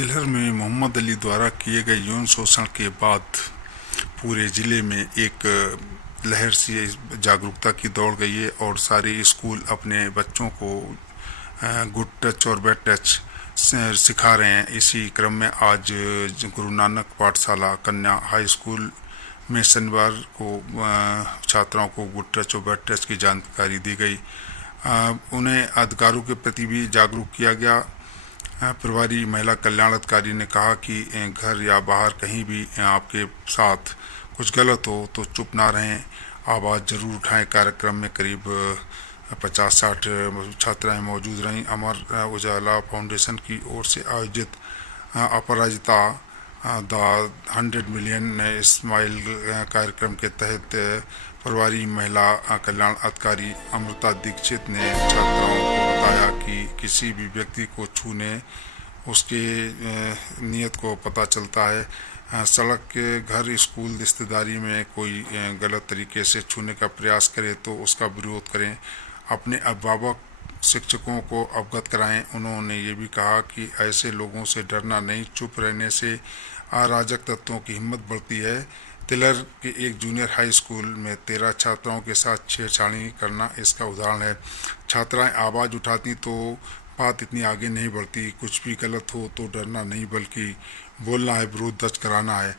तिलहर में मोहम्मद अली द्वारा किए गए यौन शोषण के बाद पूरे ज़िले में एक लहर सी जागरूकता की दौड़ गई है और सारे स्कूल अपने बच्चों को गुड टच और बैड टच सिखा रहे हैं। इसी क्रम में आज गुरु नानक पाठशाला कन्या हाई स्कूल में शनिवार को छात्राओं को गुड टच और बैड टच की जानकारी दी गई। उन्हें अधिकारों के प्रति भी जागरूक किया गया। प्रभारी महिला कल्याण अधिकारी ने कहा कि घर या बाहर कहीं भी आपके साथ कुछ गलत हो तो चुप ना रहें, आवाज़ जरूर उठाएं। कार्यक्रम में करीब 50-60 छात्राएं मौजूद रहीं। अमर उजाला फाउंडेशन की ओर से आयोजित अपराजिता द 100 मिलियन स्माइल कार्यक्रम के तहत प्रभारी महिला कल्याण अधिकारी अमृता दीक्षित ने छात्राओं को बताया कि किसी भी व्यक्ति को छूने उसके नियत को पता चलता है। सड़क के, घर, स्कूल, रिश्तेदारी में कोई गलत तरीके से छूने का प्रयास करे तो उसका विरोध करें। अपने अभिभावक शिक्षकों को अवगत कराएं। उन्होंने ये भी कहा कि ऐसे लोगों से डरना नहीं, चुप रहने से अराजक तत्वों की हिम्मत बढ़ती है। तिलहर के एक जूनियर हाई स्कूल में 13 छात्राओं के साथ छेड़छाड़ी करना इसका उदाहरण है। छात्राएं आवाज़ उठाती तो बात इतनी आगे नहीं बढ़ती। कुछ भी गलत हो तो डरना नहीं बल्कि बोलना है, विरोध दर्ज कराना है।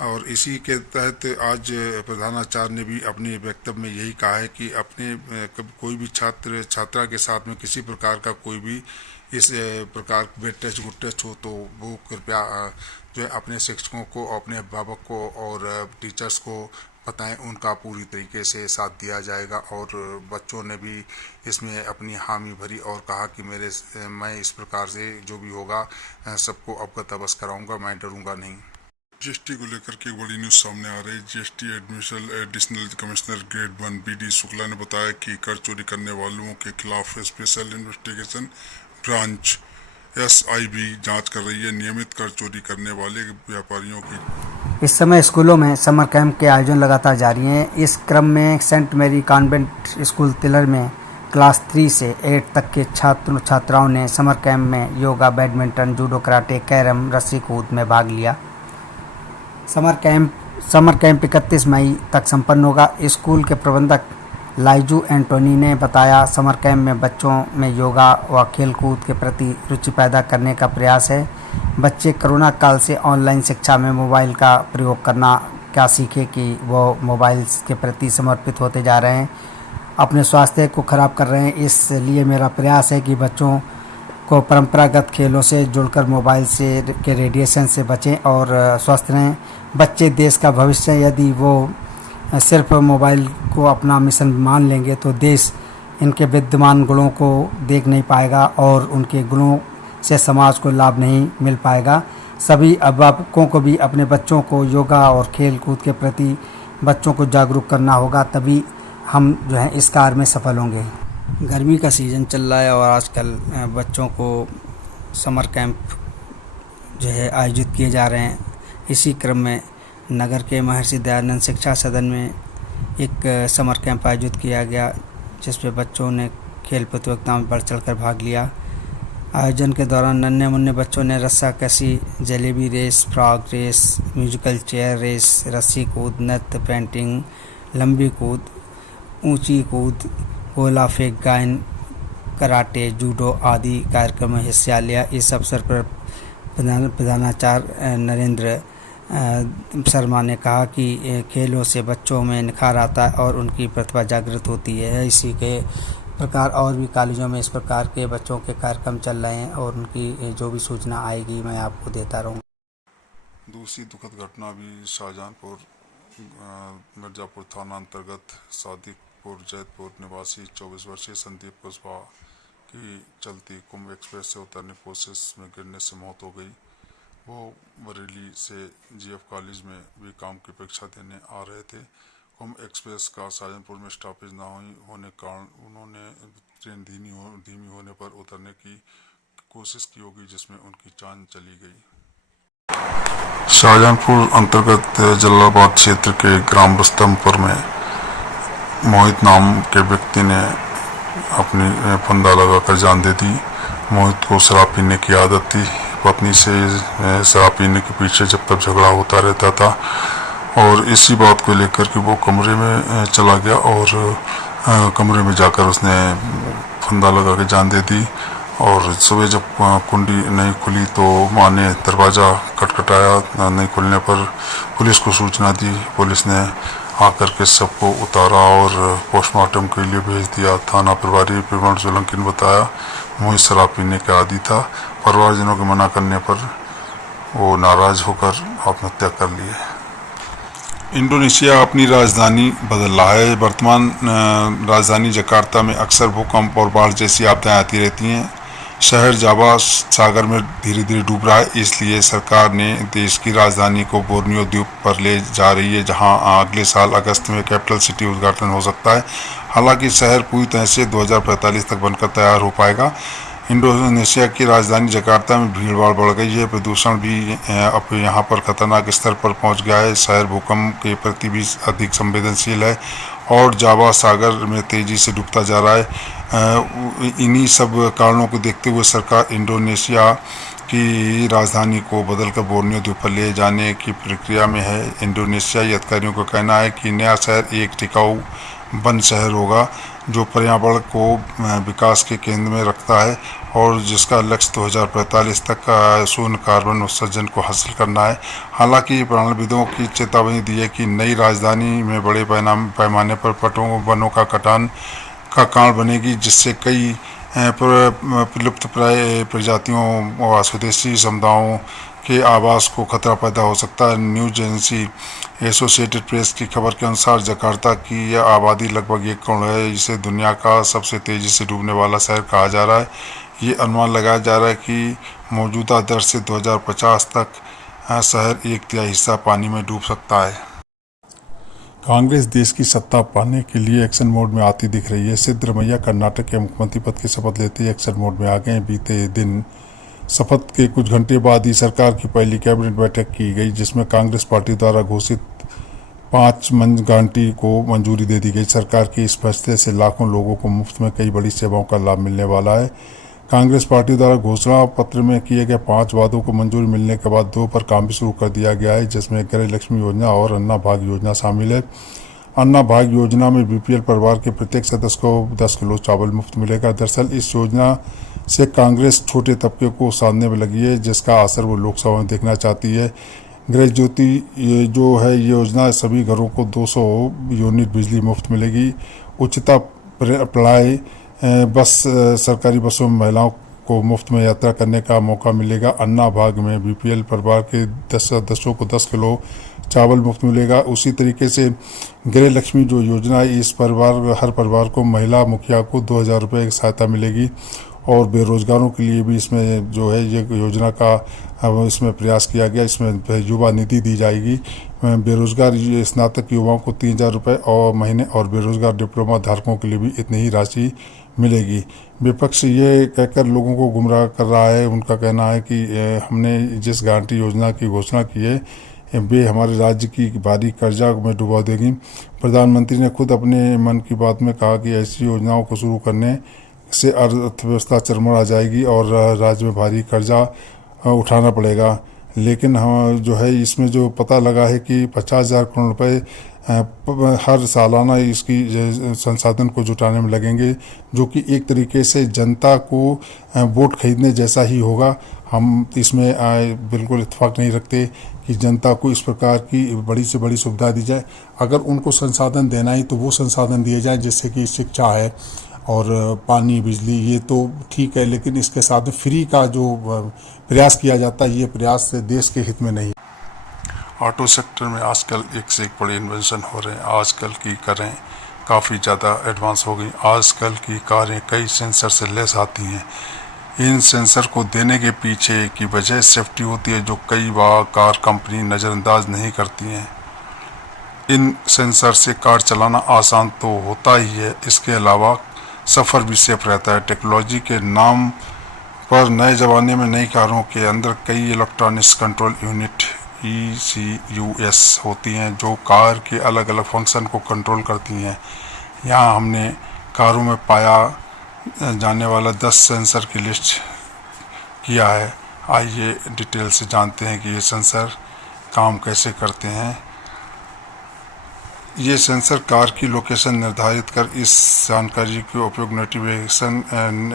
और इसी के तहत आज प्रधानाचार्य ने भी अपने वक्तव्य में यही कहा है कि अपने कोई भी छात्र छात्रा के साथ में किसी प्रकार का कोई भी इस प्रकार बैड टच गुड टच हो तो वो कृपया जो है अपने शिक्षकों को, अपने अभिभावक को और टीचर्स को बताएं। उनका पूरी तरीके से साथ दिया जाएगा। और बच्चों ने भी इसमें अपनी हामी भरी और कहा कि मैं इस प्रकार से जो भी होगा सबको अवगत अवश्य कराऊंगा, मैं डरूंगा नहीं। जीएसटी को लेकर के एक बड़ी न्यूज सामने आ रही है। GST additional commissioner grade 1 BD Shukla ने बताया कि कर चोरी करने वालों के खिलाफ स्पेशल इन्वेस्टिगेशन ब्रांच SIB जांच कर रही है। नियमित कर चोरी करने वाले व्यापारियों की इस समय स्कूलों में समर कैंप के आयोजन लगातार जारी हैं। इस क्रम में Saint Mary convent school Tilhar में क्लास 3 से 8 तक के छात्राओं ने समर कैंप में yoga, badminton, judo, karate, carrom, रस्सी कूद में भाग लिया। समर कैंप 31 मई तक संपन्न होगा। स्कूल के प्रबंधक लाइजू एंटोनी ने बताया, समर कैंप में बच्चों में योगा व खेल कूद के प्रति रुचि पैदा करने का प्रयास है। बच्चे कोरोना काल से ऑनलाइन शिक्षा में मोबाइल का प्रयोग करना क्या सीखे कि वो मोबाइल के प्रति समर्पित होते जा रहे हैं, अपने स्वास्थ्य को खराब कर रहे हैं। इसलिए मेरा प्रयास है कि बच्चों को परंपरागत खेलों से जुड़कर मोबाइल के रेडिएशन से बचें और स्वस्थ रहें। बच्चे देश का भविष्य हैं। यदि वो सिर्फ मोबाइल को अपना मिशन मान लेंगे तो देश इनके विद्यमान गुणों को देख नहीं पाएगा और उनके गुणों से समाज को लाभ नहीं मिल पाएगा। सभी अभिभावकों को भी अपने बच्चों को योगा और खेल कूद के प्रति बच्चों को जागरूक करना होगा, तभी हम जो है इस कार्य में सफल होंगे। गर्मी का सीज़न चल रहा है और आजकल बच्चों को समर कैंप जो है आयोजित किए जा रहे हैं। इसी क्रम में नगर के महर्षि दयानंद शिक्षा सदन में एक समर कैंप आयोजित किया गया, जिसमें बच्चों ने खेल प्रतियोगिताओं में बढ़ चढ़कर भाग लिया। आयोजन के दौरान नन्हे मुन्ने बच्चों ने रस्साकशी, jalebi race, frog race, musical chair race, रस्सी कूद, नृत्य, पेंटिंग, लंबी कूद, ऊंची कूद, गोला फेंक, गायन, कराटे, जूडो आदि कार्यक्रम में हिस्सा लिया। इस अवसर पर प्रधानाचार्य नरेंद्र शर्मा ने कहा कि खेलों से बच्चों में निखार आता है और उनकी प्रतिभा जागृत होती है। इसी के प्रकार और भी कॉलेजों में इस प्रकार के बच्चों के कार्यक्रम चल रहे हैं और उनकी जो भी सूचना आएगी मैं आपको देता रहूँगा। दूसरी दुखद घटना भी शाहजहांपुर मिर्जापुर थाना अंतर्गत सादिकपुर जैतपुर निवासी 24 वर्षीय संदीप कुशवाहा की चलती कुंभ एक्सप्रेस से उतरने कोशिश में गिरने से मौत हो गई। वो बरेली से GF कॉलेज में भी काम की परीक्षा देने आ रहे थे। कुंभ एक्सप्रेस का शाहजहांपुर में स्टॉपेज न होने के कारण उन्होंने ट्रेन धीमी होने पर उतरने की कोशिश की होगी, जिसमें उनकी जान चली गई। शाहजहांपुर अंतर्गत जलालाबाद क्षेत्र के ग्राम रुस्तमपुर में मोहित नाम के व्यक्ति ने अपनी फंदा लगाकर जान दे दी। मोहित को शराब पीने की आदत थी। पत्नी से शराब पीने के पीछे जब तक झगड़ा होता रहता था, और इसी बात को लेकर के वो कमरे में चला गया और कमरे में जाकर उसने फंदा लगा के जान दे दी। और सुबह जब कुंडी नहीं खुली तो माँ ने दरवाज़ा खटखटाया, नहीं खुलने पर पुलिस को सूचना दी। पुलिस ने आकर के सबको उतारा और पोस्टमार्टम के लिए भेज दिया। थाना प्रभारी प्रवीण सोलंकी ने बताया मुझे शराब पीने का आदी था। परिवारजनों के मना करने पर वो नाराज़ होकर आत्महत्या कर लिए। इंडोनेशिया अपनी राजधानी बदल रहा है। वर्तमान राजधानी जकार्ता में अक्सर भूकंप और बाढ़ जैसी आपदाएं आती रहती हैं। शहर जावा सागर में धीरे धीरे डूब रहा है, इसलिए सरकार ने देश की राजधानी को बोर्नियो द्वीप पर ले जा रही है, जहां अगले साल अगस्त में कैपिटल सिटी उद्घाटन हो सकता है। हालांकि शहर पूरी तरह से 2045 तक बनकर तैयार हो पाएगा। इंडोनेशिया की राजधानी जकार्ता में भीड़ भाड़ बढ़ गई है। प्रदूषण भी अब यहाँ पर खतरनाक स्तर पर पहुँच गया है। शहर भूकंप के प्रति भी अधिक संवेदनशील है और जावा सागर में तेज़ी से डूबता जा रहा है। इन्हीं सब कारणों को देखते हुए सरकार इंडोनेशिया की राजधानी को बदलकर बोर्नियो द्वीप पर ले जाने की प्रक्रिया में है। इंडोनेशियाई अधिकारियों का कहना है कि नया शहर एक टिकाऊ वन शहर होगा जो पर्यावरण को विकास के केंद्र में रखता है और जिसका लक्ष्य 2045 तक शून्य कार्बन उत्सर्जन को हासिल करना है। हालांकि प्राणविदों की चेतावनी दी है कि नई राजधानी में बड़े पैमाने पर वनों का कटान का कारण बनेगी, जिससे कई विलुप्तप्राय प्रजातियों और स्वदेशी समुदायों के आवास को खतरा पैदा हो सकता है। न्यूज एजेंसी एसोसिएटेड प्रेस की खबर के अनुसार जकार्ता की यह आबादी लगभग 1 करोड़ है। इसे दुनिया का सबसे तेज़ी से डूबने वाला शहर कहा जा रहा है। ये अनुमान लगाया जा रहा है कि मौजूदा दर से 2050 तक शहर 1/3 हिस्सा पानी में डूब सकता है। कांग्रेस देश की सत्ता पाने के लिए एक्शन मोड में आती दिख रही है। सिद्धरमैया कर्नाटक के मुख्यमंत्री पद की शपथ लेते ही एक्शन मोड में आ गए। बीते दिन शपथ के कुछ घंटे बाद ही सरकार की पहली कैबिनेट बैठक की गई, जिसमें कांग्रेस पार्टी द्वारा घोषित 5 गारंटी को मंजूरी दे दी गई। सरकार की इस फैसले से लाखों लोगों को मुफ्त में कई बड़ी सेवाओं का लाभ मिलने वाला है। कांग्रेस पार्टी द्वारा घोषणा पत्र में किए गए 5 वादों को मंजूरी मिलने के बाद 2 पर काम भी शुरू कर दिया गया है, जिसमें गृह लक्ष्मी योजना और अन्ना भाग्य योजना शामिल है। अन्ना भाग्य योजना में बीपीएल परिवार के प्रत्येक सदस्य को 10 किलो चावल मुफ्त मिलेगा। दरअसल इस योजना से कांग्रेस छोटे तबके को साधने में लगी है, जिसका असर वो लोकसभा में देखना चाहती है। गृह ज्योति जो है ये योजना सभी घरों को 200 यूनिट बिजली मुफ्त मिलेगी। उचिता पढ़ाई बस सरकारी बसों में महिलाओं को मुफ्त में यात्रा करने का मौका मिलेगा। अन्ना भाग्य में बीपीएल परिवार के 10 सदस्यों को 10 किलो चावल मुफ्त मिलेगा। उसी तरीके से गृह लक्ष्मी जो योजना है, इस हर परिवार को महिला मुखिया को 2000 रुपये की सहायता मिलेगी और बेरोजगारों के लिए भी इसमें जो है ये योजना का इसमें प्रयास किया गया। इसमें युवा निधि दी जाएगी। बेरोजगार स्नातक युवाओं को 3000 रुपये और महीने और बेरोजगार डिप्लोमा धारकों के लिए भी इतनी ही राशि मिलेगी। विपक्ष ये कहकर लोगों को गुमराह कर रहा है। उनका कहना है कि हमने जिस गारंटी योजना की घोषणा की है वे हमारे राज्य की भारी कर्जा में डुबा देगी। प्रधानमंत्री ने खुद अपने मन की बात में कहा कि ऐसी योजनाओं को शुरू करने से अर्थव्यवस्था चरमरा जाएगी और राज्य में भारी कर्जा उठाना पड़ेगा। लेकिन हम जो है इसमें जो पता लगा है कि 50,000 करोड़ रुपए हर सालाना इसकी संसाधन को जुटाने में लगेंगे, जो कि एक तरीके से जनता को वोट खरीदने जैसा ही होगा। हम इसमें बिल्कुल इत्तेफाक नहीं रखते कि जनता को इस प्रकार की बड़ी से बड़ी सुविधा दी जाए। अगर उनको संसाधन देना ही तो वो संसाधन दिए जाए, जैसे कि शिक्षा है और पानी बिजली, ये तो ठीक है, लेकिन इसके साथ फ्री का जो प्रयास किया जाता है ये प्रयास देश के हित में नहीं। ऑटो सेक्टर में आजकल एक से एक बड़े इन्वेंशन हो रहे हैं। आजकल की कारें काफ़ी ज़्यादा एडवांस हो गई। आजकल की कारें कई सेंसर से लैस आती हैं। इन सेंसर को देने के पीछे की वजह सेफ्टी होती है, जो कई बार कार कंपनी नज़रअंदाज नहीं करती हैं। इन सेंसर से कार चलाना आसान तो होता ही है, इसके अलावा सफ़र भी सेफ रहता है। टेक्नोलॉजी के नाम पर नए ज़माने में नई कारों के अंदर कई इलेक्ट्रॉनिक्स कंट्रोल यूनिट ECUs होती हैं, जो कार के अलग अलग फंक्शन को कंट्रोल करती हैं। यहाँ हमने कारों में पाया जाने वाला 10 सेंसर की लिस्ट किया है। आइए डिटेल से जानते हैं कि ये सेंसर काम कैसे करते हैं। ये सेंसर कार की लोकेशन निर्धारित कर इस जानकारी के उपयोग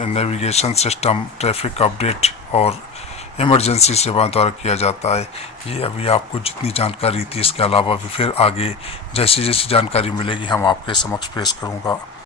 नेविगेशन सिस्टम, ट्रैफिक अपडेट और इमरजेंसी सेवा द्वारा किया जाता है। ये अभी आपको जितनी जानकारी थी, इसके अलावा भी फिर आगे जैसी जैसी जानकारी मिलेगी हम आपके समक्ष पेश करूंगा।